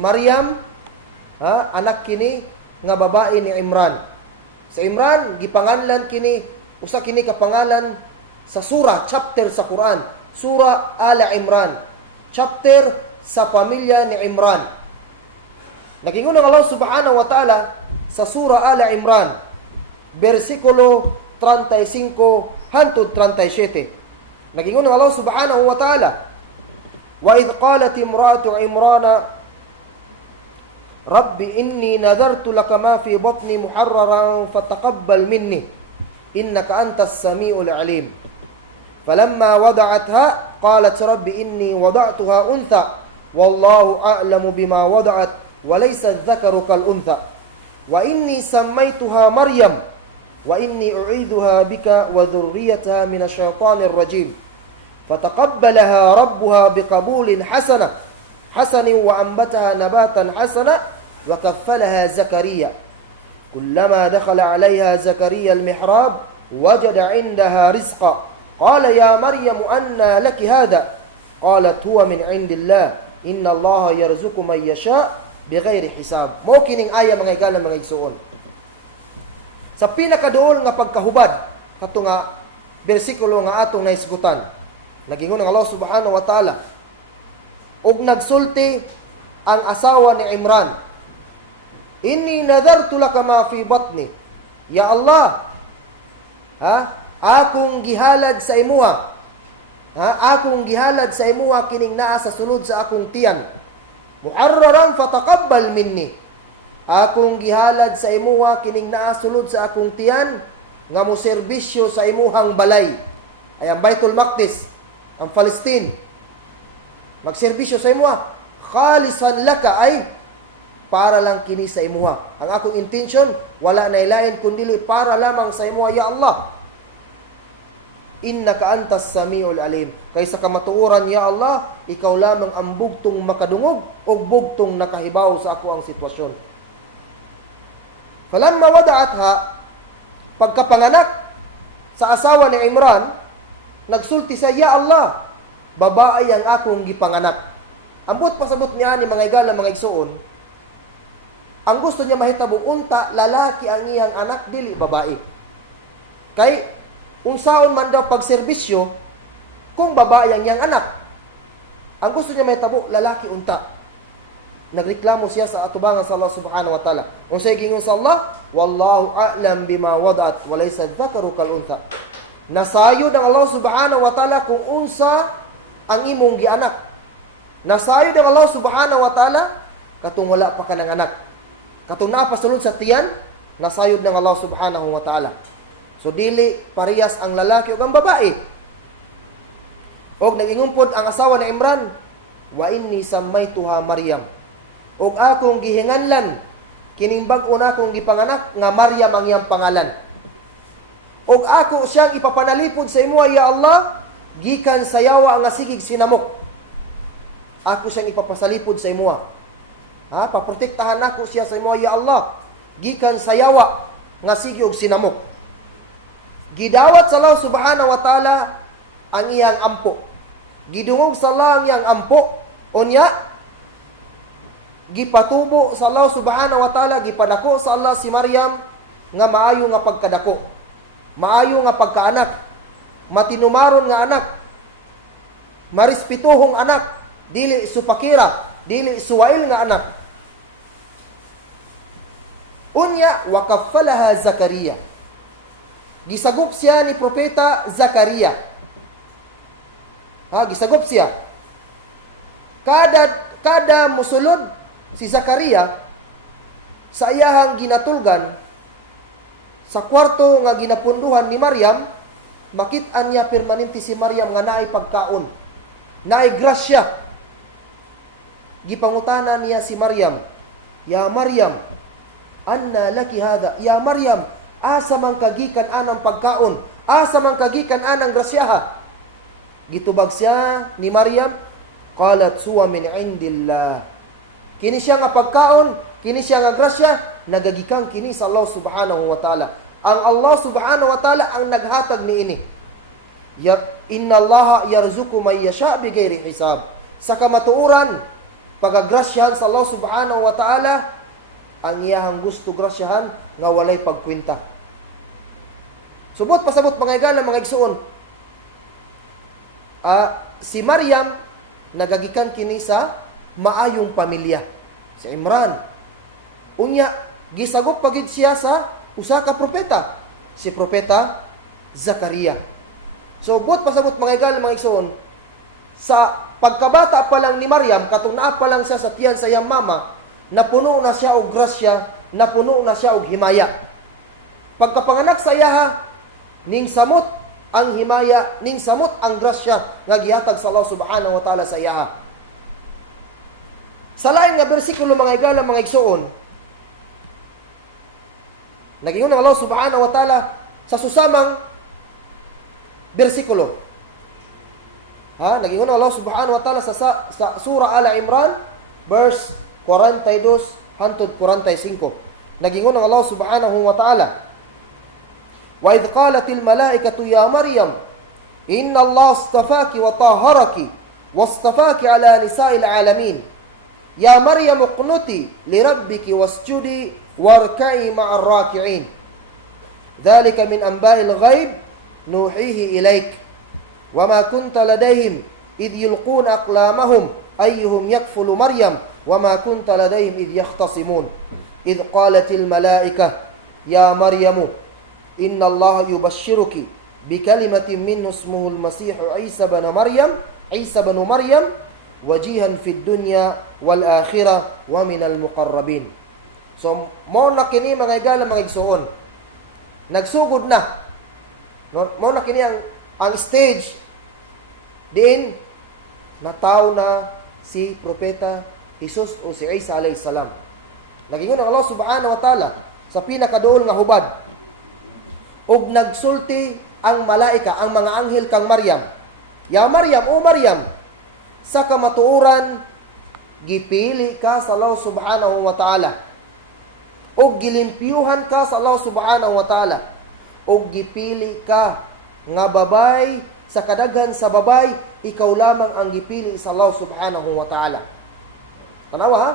Maryam, anak kini nga babae ni Imran. Sa Imran gipanganlan kini usa kini ka pangalan sa surah, chapter sa Quran, surah Ala Imran, chapter sa pamilya ni Imran. Nagingon ng Allah subhanahu wa ta'ala sa surah Ala Imran, versikulo 35 hangtod 37. Nagingon ng Allah subhanahu wa ta'ala, wa idh qalat imra'atu Imrana Rabbi inni nadartu laka ma fi batni muharraran fataqabbal minni innaka antas samiul alim. Falamma wada'atha qalat rabbi inni wada'tuha untha wallahu a'lamu bima wada'at wa laysa adh-dhakaru kal untha wa inni sammaytuha Maryam wa inni u'idhuha bika wa dhurriyyataha minasy syaithanir rajim. Fataqabbalaha rabbuha biqabulin hasanin wa ambataha nabatan hasana wa kaffalaha Zakaria. Kullama dakhala 'alayha Zakaria al-mihrab wajada 'indaha rizqa. Qala ya Maryam anna laki hadha? Qalat huwa min 'indillah. Inna Allaha yarzuqu man yasha' bighairi hisab. Mao kining aya mga igala mga igsuon. Sa pinakaduol nga pagkahubad kato nga bersikulo nga atong naisgutan. Nagingon ng Allah subhanahu wa ta'ala, og nagsulti ang asawa ni Imran, inni nadartu laka ma fi batni. Ya Allah, akong gihalad sa imuha. Akong gihalad sa imuha kining naa sa sulod sa akong tiyan. Muharraran fataqabbal minni. Akong gihalad sa imuha kining naa sulod sa akong tiyan nga mo serbisyo sa imuhang balay. Ay ang Baitul Maqdis, ang Palestine. Magserbisyo sa imuha. Khalisan laka ay para lang kini sa imuha. Ang akong intention, wala na ilain kundili para lamang sa imuha, ya Allah. Innaka antas samiul alim. Kaysa kamatuoran, ya Allah, ikaw lamang ang bugtong makadungog o bugtong nakahibaw sa ako ang sitwasyon. Falamma wada'atha, pagkapanganak sa asawa ni Imran, nagsulti sa, ya Allah, babae ang akong gipanganak. Ambot pasabot niya ni mga igala, mga igsuon, ang gusto niya mahitabo, unta, lalaki ang iyang anak, dili babae. Kay, unsaon man daw pagserbisyo, kung babae ang iyang anak. Ang gusto niya mahitabo, lalaki unta. Nagreklamo siya sa atubangan sa Allah subhanahu wa ta'ala. Unsay gingon sa Allah, wallahu a'lam bima wada'at, wa laysa adh-dhakaru kal untha. Nasayod ang Allah subhanahu wa ta'ala kung unsa ang imong gianak. Nasayod ang Allah subhanahu wa ta'ala katong wala pa ka ng anak. Katong napasulod sa tiyan, nasayod ng Allah subhanahu wa ta'ala. So, dili parehas ang lalaki o ang babae. Og nag-ingumpod ang asawa ni Imran, wa inni sammaytuha Maryam. Og akong gihinganlan, kining bag-o na akong gipanganak, nga Maryam ang iyang pangalan. Og ako siyang ipapanalipod sa imo, ya Allah, gikan sayawa nga sigig sinamok. Ako siyang ipapasalipod sa imo. Paprotektahan ako siya sa imo, ya Allah, gikan sayawa nga sigig og sinamok. Gidawat sa Allah subhanahu wa ta'ala ang iyang ampo. Gidungog sa Allah ang iyang ampo. Unya, gipatubo sa Allah subhanahu wa ta'ala, gipadako sa Allah si Maryam nga maayo nga pagkadako. Maayo nga pagkaanak. Matinumaron nga anak. Marispituhong anak. Dili supakira. Dili suwail nga anak. Unya, wakaffalaha Zakaria. Gisagop siya ni Propeta Zakaria. Gisagop siya. Kada musulod si Zakaria sa iyahang ginatulgan, sa kwarto nga ginapunduhan ni Maryam, makit-an niya permanente si Maryam nga naay pagkaon. Naay grasya. Gipangutana niya si Maryam, ya Maryam, anna laki hadha? Ya Maryam, asa man kagikan anang pagkaon? Asa man kagikan anang grasyaha? Gitubag siya ni Maryam, qalat suwa min indillah. Kini siya nga pagkaon, kini siya nga grasya, nagagikan kini sa Allah subhanahu wa ta'ala. Ang Allah subhanahu wa ta'ala ang naghatag ni ini. Inna Allaha yarzuqu man yasha' bighairi hisab. Sa kamatuoran, pagagrasyahan sa Allah subhanahu wa ta'ala, ang iyahang gusto grasyahan nga walay pagkwinta. Subot pasabot mga igala, mga igsuon. Si Maryam nagagikan kini sa maayong pamilya. Si Imran. Unya, gisagop pagid siya sa usa ka propeta. Si propeta Zakaria. So, buot pasabot mga igala, mga igsuon, sa pagkabata pa lang ni Maryam, katuna pa lang siya sa tiyan sa iyang mama, napuno na siya og grasya, napuno na siya og himaya. Pagkapanganak sa iyaha, ning samot ang himaya, ning samot ang grasya nga gihatag sa Allah subhanahu wa ta'ala sa iyaha. Sa lain nga bersikulo mga igala, mga igsuon, nagingon ng Allah subhanahu wa ta'ala sa susamang bersikulo. Nagingon ng Allah subhanahu wa ta'ala sa surah Al Imran, verse 42 hangtod 45. Nagingon ng Allah subhanahu wa ta'ala, wa idh qalatil malaikatu ya Maryam inna Allah astafaki wa tahharaki wastafaki ala nisa'il alamin ya Maryam uqnuti lirabbiki wasjudi warka'i ma'ar raki'in dhalika min anba'il ghaib nuhihi ilaik wama kunta ladayhim idh yulquna aqlamahum ayyuhum yakfulu Maryam wama kunta ladayhim idh yakhtasimun idh qalatil malaikah ya Maryamu inna Allah yubashshiruki bikalimatin minhu ismuhu al-Masih Isa bin Maryam wajihan fid dunya wal akhirah wa minal muqarrabin. So mo na kini mga igala, mga igsuon, nagsugod na mo na kini ang stage diin nataw na si propeta Jesus o si Isa alayhis salam. Nagingon ang Allah subhanahu wa ta'ala sa pinakaduol nga hubad, og nagsulti ang malaika, ang mga anghel kang Maryam. Ya Maryam, o Maryam, sa kamatuoran, gipili ka sa Allah subhanahu wa ta'ala. Og gilimpyuhan ka sa Allah subhanahu wa ta'ala. Og gipili ka nga babay, sa kadaghan sa babay, ikaw lamang ang gipili sa Allah subhanahu wa ta'ala. Tanawa ha?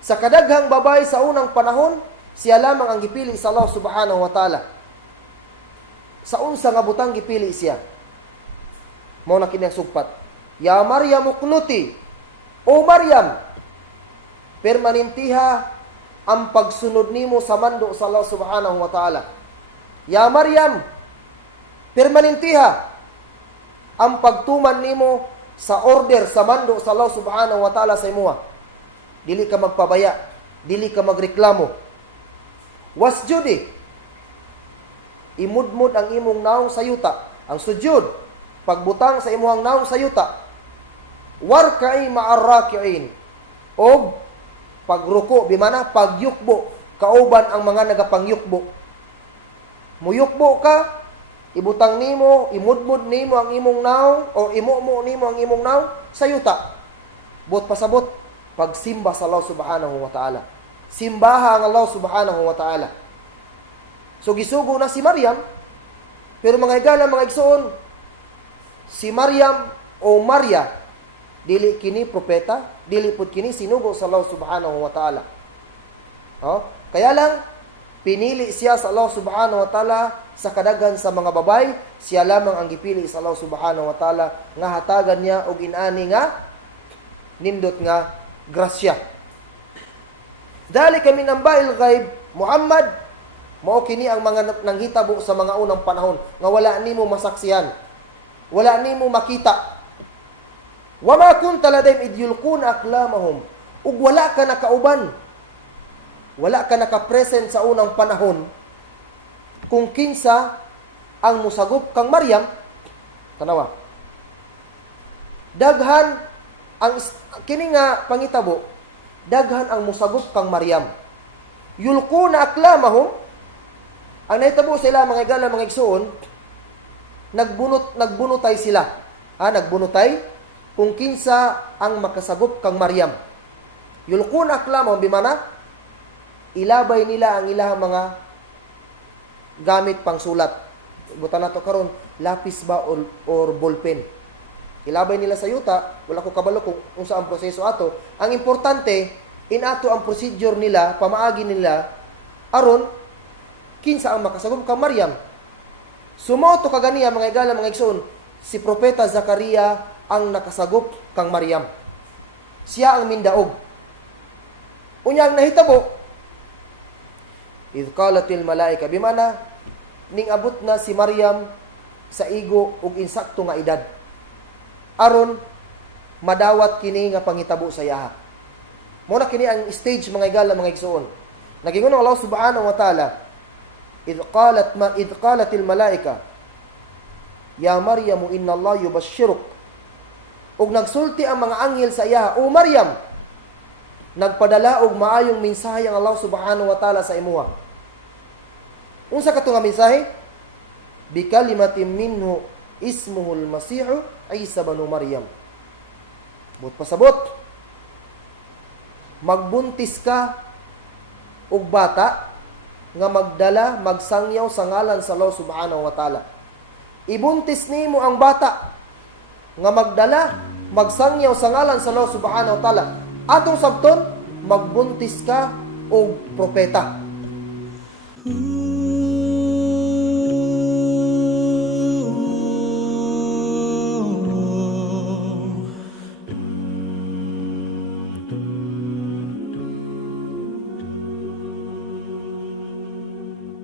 Sa kadaghang babay sa unang panahon, siya lamang ang gipili sa Allah subhanahu wa ta'ala. Sa unsa nga butang gipili siya. Mao na kini ang sugpat. Ya Maryam uqnuti. O Maryam, permanentiha ang pagsunod nimo sa mando sa Allah subhanahu wa ta'ala. Ya Maryam, permanentiha ang pagtuman nimo sa order sa mando sa Allah subhanahu wa ta'ala sa imuha. Dili ka magpabaya, dili ka magreklamo. Wasjudi, imudmud ang imong naong sa yuta. Ang sujud, pagbutang sa imong naong sa yuta. Warka'i ma'ar raki'in. O pagruko, bimana pagyukbo, kauban ang mga nagapangyukbo. Muyukbo ka, ibutang nimo, imudmud nimo ang imong naong, o imumo nimo ang imong naong sa yuta. Bot pasabot, pagsimba sa Allah subhanahu wa ta'ala. Simbaha ang Allah subhanahu wa ta'ala. So gisugo na si Maryam, pero mga igala, mga igsoon, si Maryam o Maria, dili kini propeta, dili pud kini sinugo sa Allah subhanahu wa ta'ala. Kaya lang, pinili siya sa Allah subhanahu wa ta'ala sa kadaghan sa mga babay, siya lamang ang gipili sa Allah subhanahu wa ta'ala nga hatagan niya og inani nga nindot nga grasya. Dhalika min anba'il ghaib, Muhammad, mao kini ang mga nanghitabo sa mga unang panahon nga wala nimo masaksihan, wala nimo makita. Wa ma kunta ladayhim id yulquna aqlamahum, ug wala ka nakauban, wala ka naka-present sa unang panahon kung kinsa ang musagop kang Maryam. Tanawa, daghan ang kini nga pangitabo, daghan ang musagop kang Maryam. Yulquna aqlamahum, ang nahitabo sila mga igala, mga igsoon, nagbunutay sila. Nagbunutay kung kinsa ang makasagop kang Maryam. Yulquna aqlamahum, bimana ilabay nila ang ilahang mga gamit pang sulat. Butan nato karon, lapis ba or ballpen. Ilabay nila sa yuta, wala ko kabalo kung unsa ang proseso ato. Ang importante, inato ang procedure nila, pamaagi nila, aron, kinsa ang makasagop kang Maryam. Sumoto kaganiya, mga igala, mga igsoon, si Propeta Zakaria ang nakasagop kang Maryam. Siya ang mindaog. Unya ang nahitabo, idh qalatil malaika, bimana, ning abot na si Maryam sa igo ug insakto nga edad. Aron madawat kini nga pangitabo sa yaha. Muna kini ang stage mga igala mga igsoon. Nagingon ang Allah subhanahu wa ta'ala, idh qalatil malaika, ya Maryam inna Allah yubashshiruk. Ug nagsulti ang mga anghel sa yaha, o Maryam, nagpadala og maayong mensahe ang Allah subhanahu wa ta'ala sa imuha. Unsa kato nga mensahe? Bi kalimatin minhu ismuhul Masihu Isa banu Maryam. But pasabot, magbuntis ka og bata nga magdala, magsangyaw sa ngalan sa Allah subhanahu wa ta'ala. Ibuntis nimo ang bata nga magdala, magsangyaw sa ngalan sa Allah subhanahu wa ta'ala. Atong sabton, magbuntis ka og propeta.